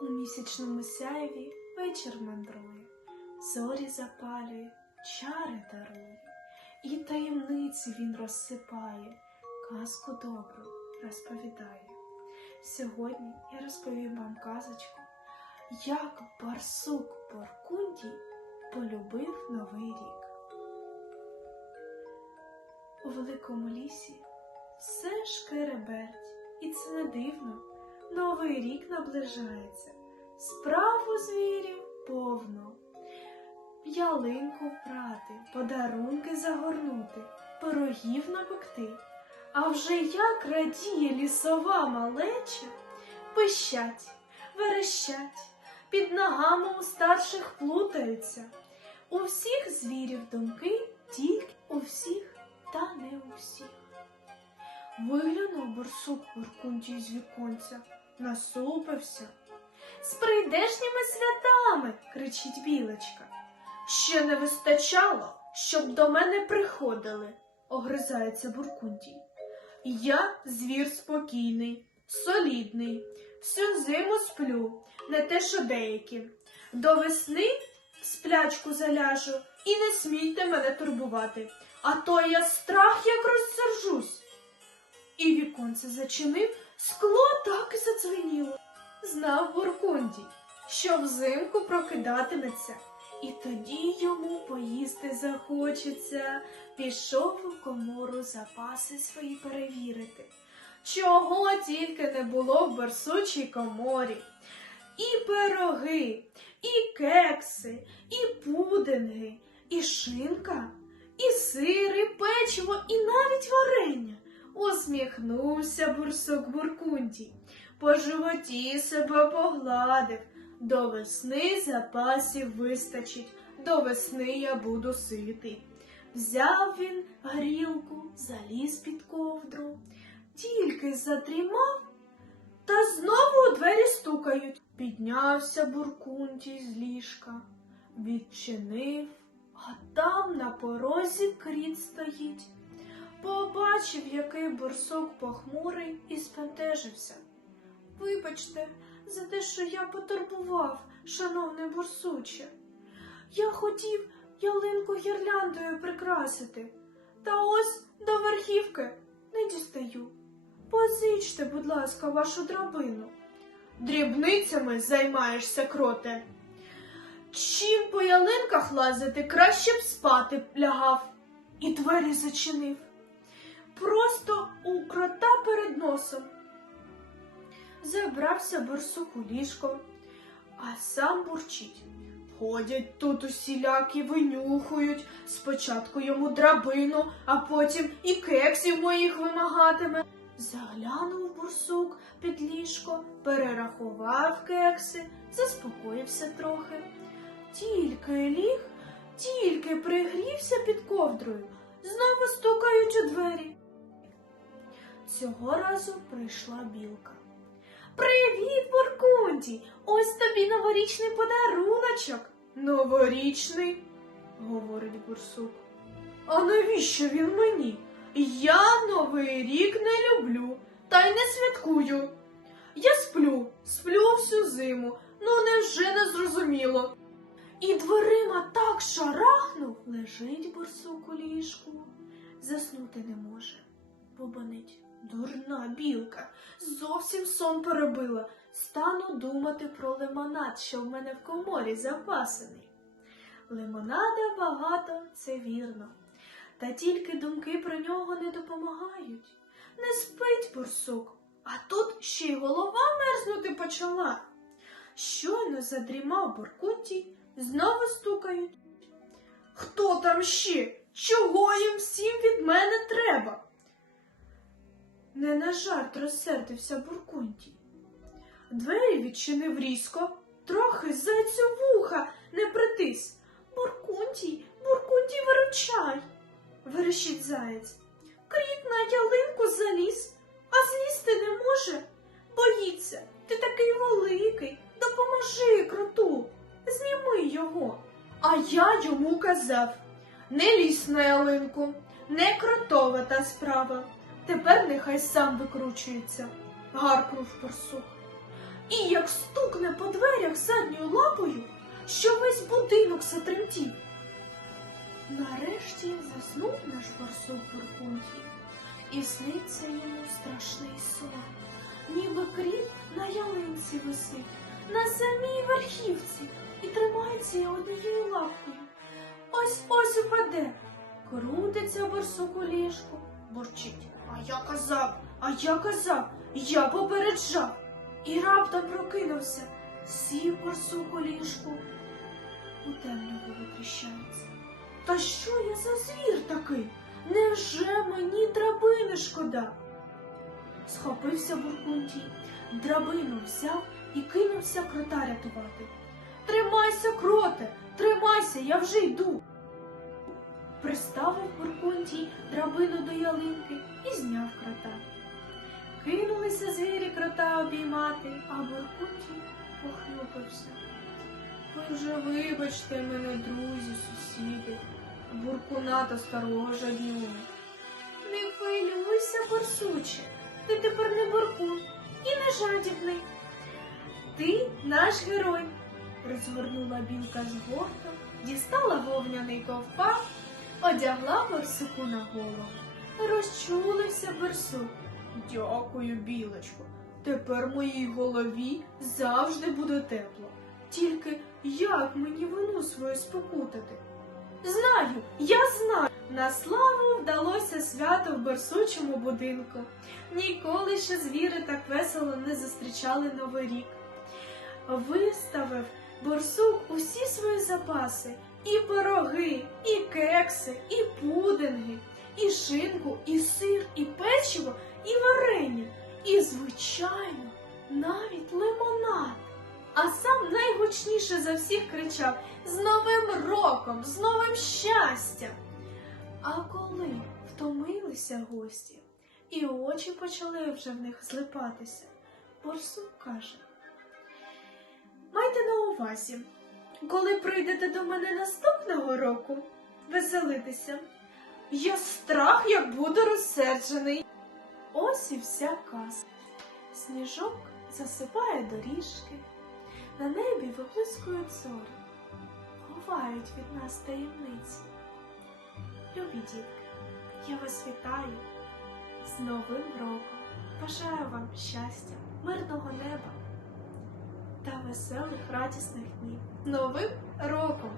У місячному сяйві вечір мандрує, зорі запалює, чари дарує, і таємниці він розсипає, казку добру розповідає. Сьогодні я розповім вам казочку, як барсук Боркундій полюбив новий рік. У великому лісі все шкереберть, і це не дивно. Новий рік наближається, справ у звірів повно. Ялинку вбрати, подарунки загорнути, пирогів напекти. А вже як радіє лісова малеча, пищать, верещать, під ногами у старших плутаються. У всіх звірів думки, тільки у всіх, та не у всіх. Виглянув борсук Буркунтій з віконця, насупився. З прийдешніми святами, кричить білочка. Ще не вистачало, щоб до мене приходили, огризається Буркунтій. Я звір спокійний, солідний, всю зиму сплю, не те, що деякі. До весни сплячку заляжу і не смійте мене турбувати, а то я страх як віконце зачинив, скло так і задзвеніло. Знав Буркундій, що взимку прокидатиметься, і тоді йому поїсти захочеться. Пішов у комору запаси свої перевірити. Чого тільки не було в барсучій коморі. І пироги, і кекси, і пудинги, і шинка, і сир, і печиво, і навіть варення. Усміхнувся бурсук Буркунтій, по животі себе погладив. До весни запасів вистачить, до весни я буду ситий. Взяв він грілку, заліз під ковдру, тільки задрімав, та знову у двері стукають. Піднявся Буркунтій з ліжка, відчинив, а там на порозі кріт стоїть. Побачив, який бурсук похмурий, і спентежився. Вибачте, за те, що я потурбував, шановне бурсуче. Я хотів ялинку гірляндою прикрасити, та ось до верхівки не дістаю. Позичте, будь ласка, вашу драбину. Дрібницями займаєшся, кроте. Чим по ялинках лазити, краще б спати лягав. І двері зачинив. Просто у крота перед носом. Забрався борсук у ліжко, а сам бурчить. Ходять тут усілякі винюхують, спочатку йому драбину, а потім і кексів моїх вимагатиме. Заглянув бурсук під ліжко, перерахував кекси, заспокоївся трохи. Тільки ліг, тільки пригрівся під ковдрою, знову стукають у двері. Цього разу прийшла білка. Привіт, Буркунді! Ось тобі новорічний подаруночок. Новорічний, говорить бурсук. А навіщо він мені? Я новий рік не люблю, та й не святкую. Я сплю, сплю всю зиму, ну невже не зрозуміло. І дверима так шарахнув, лежить бурсук у ліжку. Заснути не може, бубонить. Дурна білка, зовсім сон перебила. Стану думати про лимонад, що в мене в коморі запасений. Лимонада багато, це вірно. Та тільки думки про нього не допомагають. Не спить бурсук, а тут ще й голова мерзнути почала. Щойно задрімав буркуті, знову стукають. Хто там ще? Чого їм всім від мене треба? Не на жарт розсердився Буркунтій. Двері відчинив різко, трохи зайцю вуха не притис. Буркунтій, Буркунтій, виручай, верещить заєць. Кріт на ялинку заліз, а злізти не може. Боїться, ти такий великий, допоможи кроту, зніми його. А я йому казав не лізь на ялинку, не кротова та справа. Тепер нехай сам викручується, гаркнув порсук. і як стукне по дверях задньою лапою, що весь будинок затремтів. Нарешті заснув наш барсук Буркунтій, і сниться йому страшний сон, ніби кріт на ялинці висить, на самій верхівці і тримається однією лапкою. Ось ось упаде. Крутиться барсук у ліжку, бурчить. А я казав, а я казав, я попереджав. І раптом прокинувся, сів барсук у ліжку. У темряву витріщається. Та що я за звір такий? Невже мені драбини шкода? Схопився Буркунтій, драбину взяв і кинувся крота рятувати. Тримайся, кроте, тримайся, я вже йду. Приставив Буркунтій драбину до ялинки і зняв крота. Кинулися звірі крота обіймати, а Буркунтій похлюпився. Ви вже вибачте мене, друзі, сусіди, буркуна та старого жадню. Не хвилюйся, борсуче, ти тепер не буркун і не жадібний. Ти наш герой. Розгорнула білка з бортом, дістала вовняний ковпак, одягла борсуку на голову. Розчулився борсук. Дякую, білочко. Тепер моїй голові завжди буде тепло. Тільки як мені вину свою спокутати? Знаю, я знаю. На славу вдалося свято в барсучому будинку. Ніколи ще звіри так весело не зустрічали Новий рік. Виставив борсук усі свої запаси: і пироги, і кекси, і пудинги, і шинку, і сир, і печиво, і варення, і, звичайно, навіть лимонад. А сам найгучніше за всіх кричав з Новим роком, з новим щастям. А коли втомилися гості, і очі почали вже в них злипатися, борсук каже: Майте на увазі, коли прийдете до мене наступного року веселитися, я страх як буду розсерджений. Ось і вся казка. Сніжок засипає доріжки, на небі виблискують зорі, ховають від нас таємниці. Любі дітки, я вас вітаю з Новим роком. Бажаю вам щастя, мирного неба та веселих радісних днів. Новим роком!